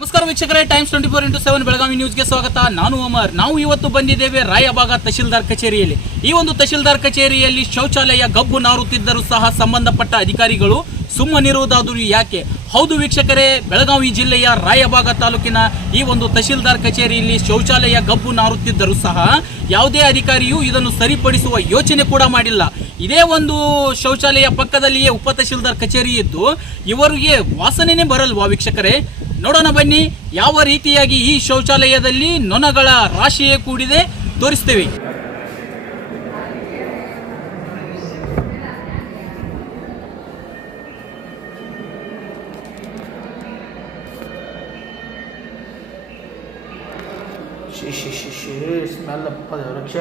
ನಮಸ್ಕಾರ ವೀಕ್ಷಕರೇ, times 24x7 Belagavi ನ್ಯೂಸ್ಗೆ ಸ್ವಾಗತ. ನಾನು ಅಮರ್. ನಾವು ಇವತ್ತು ಬಂದಿದ್ದೇವೆ ರಾಯಬಾಗ ತಹಶೀಲ್ದಾರ್ ಕಚೇರಿಯಲ್ಲಿ. ಈ ಒಂದು ತಹಶೀಲ್ದಾರ್ ಕಚೇರಿಯಲ್ಲಿ ಶೌಚಾಲಯ ಗಬ್ಬು ನಾರುತ್ತಿದ್ದರೂ ಸಹ ಸಂಬಂಧಪಟ್ಟ ಅಧಿಕಾರಿಗಳು ಸುಮ್ಮನಿರುವುದಾದರೂ ಯಾಕೆ? ಹೌದು ವೀಕ್ಷಕರೇ, ಬೆಳಗಾವಿ ಜಿಲ್ಲೆಯ ರಾಯಬಾಗ ತಾಲೂಕಿನ ಈ ಒಂದು ತಹಶೀಲ್ದಾರ್ ಕಚೇರಿಯಲ್ಲಿ ಶೌಚಾಲಯ ಗಬ್ಬು ನಾರುತ್ತಿದ್ದರೂ ಸಹ ಯಾವುದೇ ಅಧಿಕಾರಿಯೂ ಇದನ್ನು ಸರಿಪಡಿಸುವ ಯೋಚನೆ ಕೂಡ ಮಾಡಿಲ್ಲ. ಇದೇ ಒಂದು ಶೌಚಾಲಯ ಪಕ್ಕದಲ್ಲಿಯೇ ಉಪ ತಹಶೀಲ್ದಾರ್ ಕಚೇರಿ ಇದ್ದು ಇವರಿಗೆ ವಾಸನೆನೇ ಬರಲ್ವಾ ವೀಕ್ಷಕರೇ? ನೋಡೋಣ ಬನ್ನಿ, ಯಾವ ರೀತಿಯಾಗಿ ಈ ಶೌಚಾಲಯದಲ್ಲಿ ನೊಣಗಳ ರಾಶಿಯೇ ಕೂಡಿದೆ ತೋರಿಸ್ತೇವೆ. ಸ್ಮೆಲ್ ರಕ್ಷ